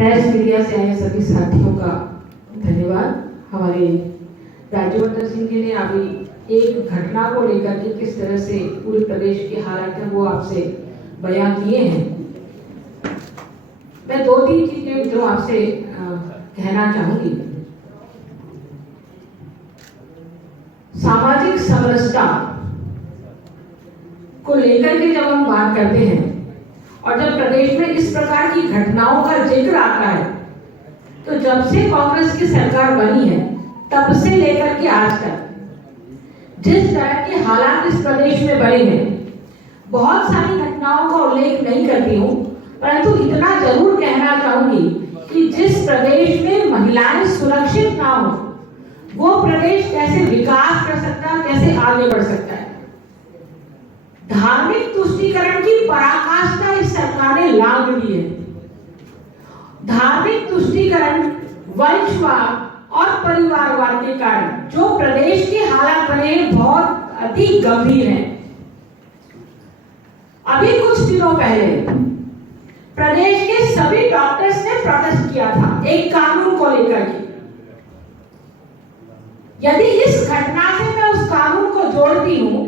Press media से आए सभी साथियों का धन्यवाद। हमारे राज्यवर्धन सिंह जी ने अभी एक घटना को लेकर के किस तरह से पूरे प्रदेश के हालात है वो आपसे बयान किए हैं। मैं दो तीन चीजें जो आपसे कहना चाहूंगी। सामाजिक समरसता को लेकर के जब हम बात करते हैं और जब प्रदेश में इस प्रकार की घटनाओं का जिक्र आता है, तो जब से कांग्रेस की सरकार बनी है तब से लेकर के आज तक जिस तरह के हालात इस प्रदेश में बने हैं, बहुत सारी घटनाओं का उल्लेख नहीं करती हूँ, परंतु इतना जरूर कहना चाहूंगी कि जिस प्रदेश में महिलाएं सुरक्षित ना हो, वो प्रदेश कैसे विकास कर सकता है, कैसे आगे बढ़ सकता है। धार्मिक तुष्टीकरण की पराकाष्ठा इस सरकार ने लांघ दी है। धार्मिक तुष्टीकरण, वंशवाद और परिवारवाद के कारण जो प्रदेश के हालात बने हैं बहुत अधिक गंभीर हैं। अभी कुछ दिनों पहले प्रदेश के सभी डॉक्टर्स ने प्रोटेस्ट किया था एक कानून को लेकर के। यदि इस घटना से मैं उस कानून को जोड़ती हूं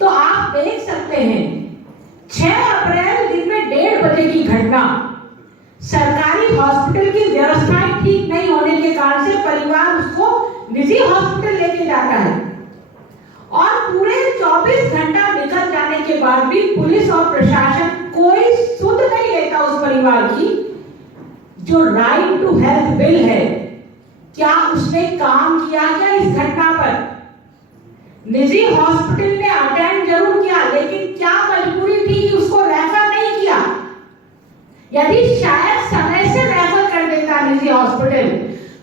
तो आप देख सकते हैं 6 अप्रैल दिन में 1:30 बजे की घटना। सरकारी हॉस्पिटल की व्यवस्थाएं ठीक नहीं होने के कारण से परिवार उसको निजी हॉस्पिटल लेके जाता है और पूरे 24 घंटा निकल जाने के बाद भी पुलिस और प्रशासन कोई सुध नहीं लेता उस परिवार की। जो राइट टू हेल्थ बिल है, क्या उसने काम किया क्या इस घटना पर? निजी हॉस्पिटल ने अटेंड जरूर किया, लेकिन क्या मजबूरी थी कि उसको रेफर नहीं किया? यदि शायद समय से रेफर कर देता निजी हॉस्पिटल,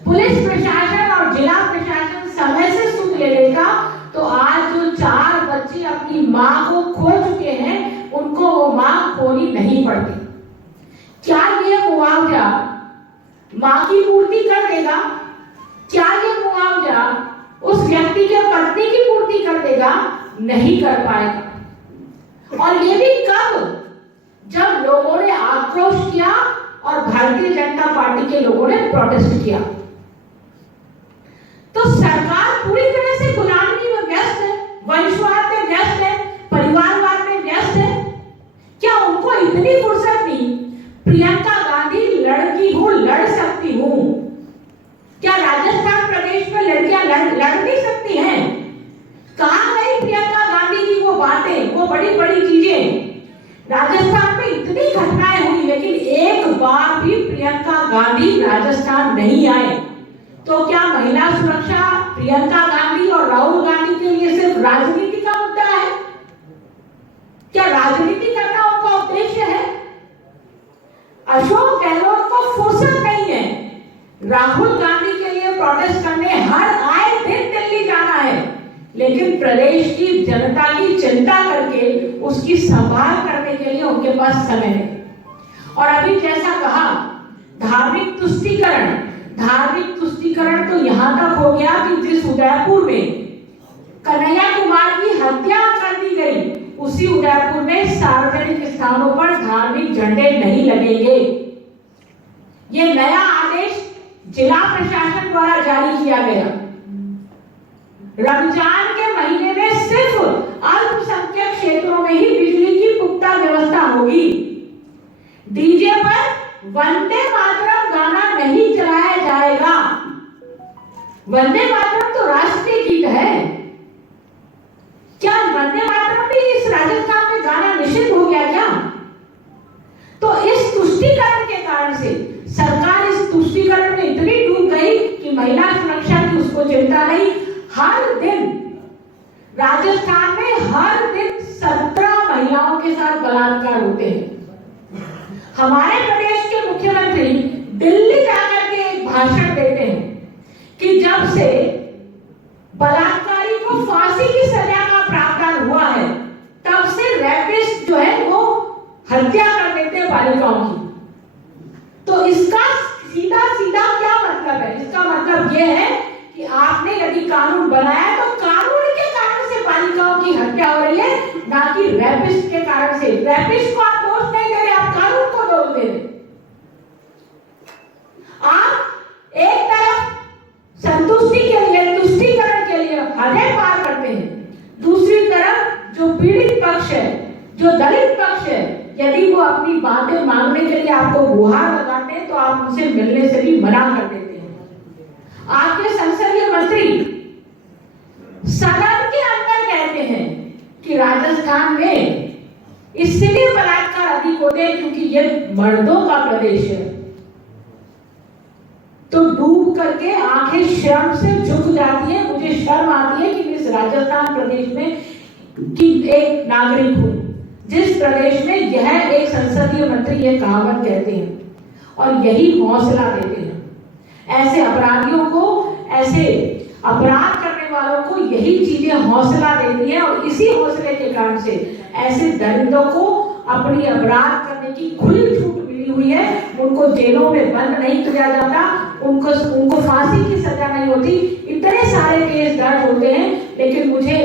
पुलिस प्रशासन और जिला प्रशासन समय से सुध ले लेता, तो आज जो 4 बच्चे अपनी मां को खो चुके हैं, उनको वो मां खोनी नहीं पड़ती। क्या ये मुआवजा मां की पूर्ति कर देगा? क्या ये मुआवजा उस व्यक्ति के पत्नी की पूर्ति कर देगा? नहीं कर पाएगा। और ये भी कब? जब लोगों ने आक्रोश किया और भारतीय जनता पार्टी के लोगों ने प्रोटेस्ट किया। तो सरकार पूरी तरह से गुलामी में व्यस्त है, वंशवाद में व्यस्त है, परिवारवाद में व्यस्त है। क्या उनको इतनी फुर्सत नहीं? प्रियंका गांधी लड़की हूं, लड़ सकती हूं। क्या राजस्थान प्रदेश में लड़कियां लड़ नहीं सकती हैं? कहां गई प्रियंका गांधी की वो बातें, वो बड़ी बड़ी चीजें? राजस्थान में इतनी घटनाएं हुई, लेकिन एक बार भी प्रियंका गांधी राजस्थान नहीं आए। तो क्या महिला सुरक्षा प्रियंका गांधी और राहुल गांधी के लिए सिर्फ राजनीति का मुद्दा है? क्या राजनीति करना उनका उद्देश्य है? अशोक गहलोत को फुर्सत नहीं है राहुल गांधी के लिए प्रोटेस्ट करने हर आए दिन दिल्ली जाना है, लेकिन प्रदेश की जनता की चिंता करके उसकी संभाल करने के लिए उनके पास समय है। और अभी जैसा कहा, धार्मिक तुष्टीकरण तो यहां तक हो गया कि जिस उदयपुर में कन्हैया कुमार की हत्या कर दी गई, उसी उदयपुर में सार्वजनिक स्थानों पर धार्मिक झंडे नहीं लगेंगे। ये नया आदेश जिला प्रशासन द्वारा जारी किया गया। रमजान के महीने में सिर्फ अल्पसंख्यक क्षेत्रों में ही बिजली की पुख्ता व्यवस्था होगी। डीजे पर वंदे मातरम गाना नहीं चलाया जाएगा। वंदे मातरम तो राष्ट्रीय गीत है। क्या वंदे मातरम भी इस राजस्थान में गाना निषिद्ध हो गया क्या? तो इस तुष्टीकरण के कारण से सरकार इस तुष्टीकरण में इतनी डूब गई कि महिला सुरक्षा की उसको चिंता नहीं। हर दिन राजस्थान में हर दिन 17 महिलाओं के साथ बलात्कार होते हैं। हमारे प्रदेश के मुख्यमंत्री दिल्ली जाकर के एक भाषण देते हैं कि जब से बलात्कारी को फांसी की सजा का प्रावधान हुआ है, तब से रेपिस्ट जो है वो हत्या कर देते हैं बालिकाओं की। तो इसका सीधा सीधा क्या मतलब है? इसका मतलब यह है कि आपने यदि कानून बनाया तो कानून के कारण से बालिकाओं की हत्या हो रही है, ना कि रेपिस्ट के कारण से। रेपिस्ट को आप दोष नहीं दे रहे, आप कानून को दोष दे रहे। जो दलित पक्ष है, यदि वो अपनी बातें मांगने के लिए आपको गुहार लगाते हैं तो आप उनसे मिलने से भी मना कर देते हैं। आपके संसदीय मंत्री सदन के अंदर कहते हैं कि राजस्थान में इसलिए बलात्कार अधिक होते हैं क्योंकि ये मर्दों का प्रदेश है। तो डूब करके आंखें शर्म से झुक जाती है। मुझे शर्म आती है कि मैं इस राजस्थान प्रदेश में की एक नागरिक हूं, जिस प्रदेश में यह एक संसदीय मंत्री ये कहावत कहते हैं और यही हौसला देते हैं। ऐसे अपराधियों को, ऐसे अपराध करने वालों को यही चीजें हौसला देती है और इसी हौसले के कारण से ऐसे दरिंदों को अपनी अपराध करने की खुली छूट मिली हुई है। उनको जेलों में बंद नहीं किया जाता, उनको फांसी की सजा नहीं होती। इतने सारे केस दर्ज होते हैं, लेकिन मुझे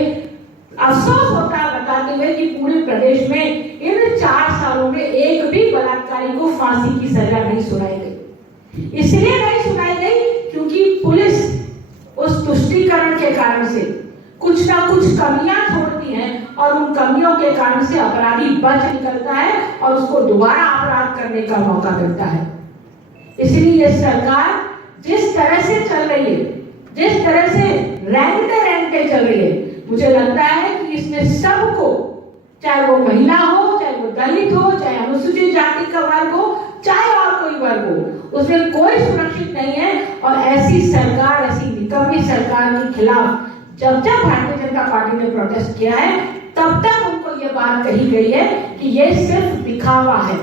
अफसोस होता है बताते हुए कि पूरे प्रदेश में इन 4 सालों में एक भी बलात्कारी को फांसी की सजा नहीं सुनाई गई। इसलिए नहीं सुनाई गई क्योंकि पुलिस उस तुष्टीकरण के कारण से कुछ ना कुछ कमियां छोड़ती है और उन कमियों के कारण से अपराधी बच निकलता है और उसको दोबारा अपराध करने का मौका मिलता है। इसलिए ये सरकार जिस तरह से चल रही है, जिस तरह से रेंगते चल रही है, मुझे लगता है कि इसने सबको, चाहे वो महिला हो, चाहे वो दलित हो, चाहे अनुसूचित जाति का वर्ग हो, चाहे और कोई वर्ग हो, उसमें कोई सुरक्षित नहीं है। और ऐसी सरकार, ऐसी निकम्मी सरकार के खिलाफ जब भारतीय जनता पार्टी ने प्रोटेस्ट किया है, तब तक उनको ये बात कही गई है कि ये सिर्फ दिखावा है।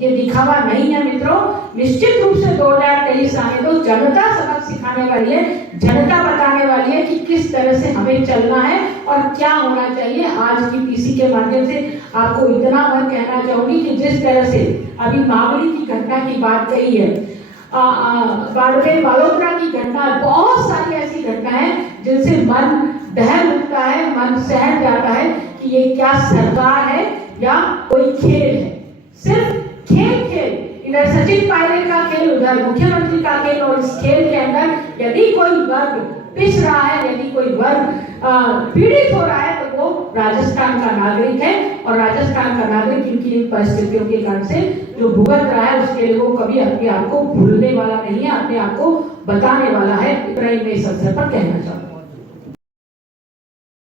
ये दिखावा नहीं है मित्रों। निश्चित रूप से 2023 आने तो जनता सबक सिखाने वाली है, जनता बताने वाली है कि किस तरह से हमें चलना है और क्या होना चाहिए। आज की पीसी के माध्यम से आपको इतना मैं कहना चाहूंगी कि जिस तरह से अभी मामली की घटना की बात कही है, बाड़मेर बालोतरा की घटना, बहुत सारी ऐसी घटना है जिनसे मन दहल उठता है, मन सहम जाता है कि ये क्या सरकार है या कोई खेल है। सिर्फ खेल, इधर सचिन पायलट का खेल, उधर मुख्यमंत्री का खेल, और इस खेल के अंदर यदि कोई वर्ग पिस रहा है, यदि कोई वर्ग पीड़ित हो रहा है, तो वो राजस्थान का नागरिक है। और राजस्थान का नागरिक इनकी इन परिस्थितियों के कारण से जो भुगत रहा है, उसके लिए वो कभी अपने आप को भूलने वाला नहीं है, अपने आप को बताने वाला है। इतना ही मैं इस अवसर पर कहना चाहूँ।